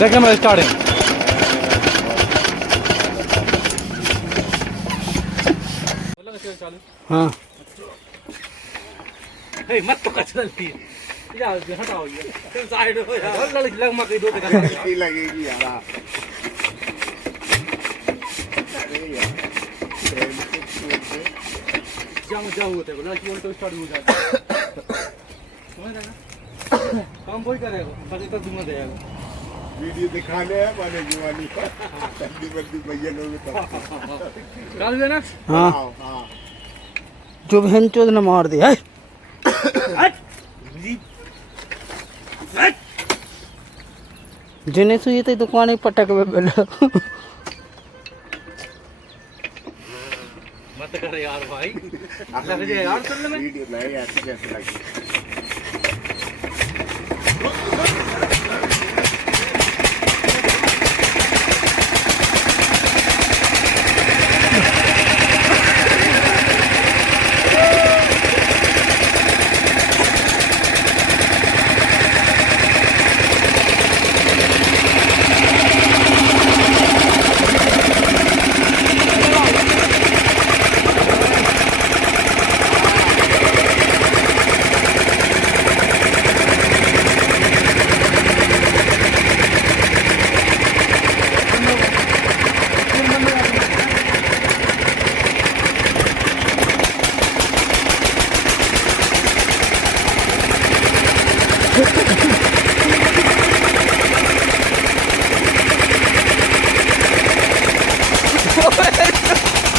देखिए मैं स्टार्टिंग हाँ मत तो कचरा यार हटाओ ये साइड हो यार लग मत दो की लगेगी यार जाओ होते बोला कि तो स्टार्ट हो जाता समझ रहा ना काम कोई करेगा बाकी तो दूंगा देगा वीडियो दिखाने है माने जीवानी बंदी बंदी भैया लोग कल है ना हां हां जो बहन चोद ने मार दिया जिन्हें सुई तो दुकान ही पटक में बेला मत कर यार भाई लग जाए यार चल में वीडियो नहीं ऐसी कैसे लगी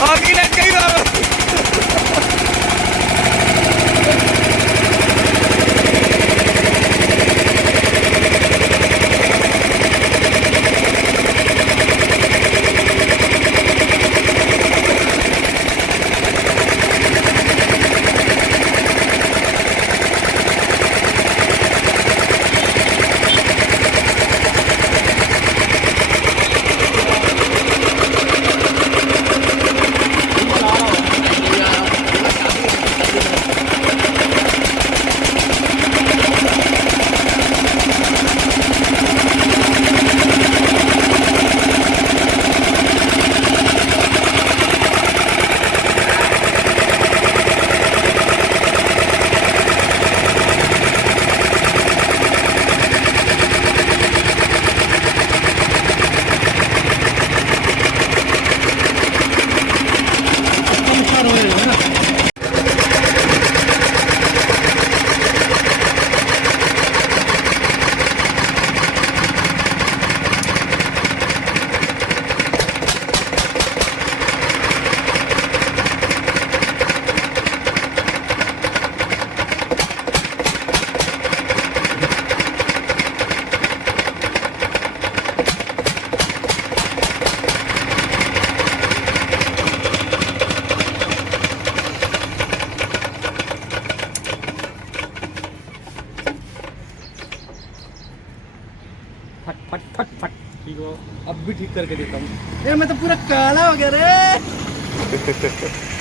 आगे लग गई बाबा फट फट फट फट ठीक हो अब भी ठीक करके देता हूँ यार मैं तो पूरा काला हो गया रे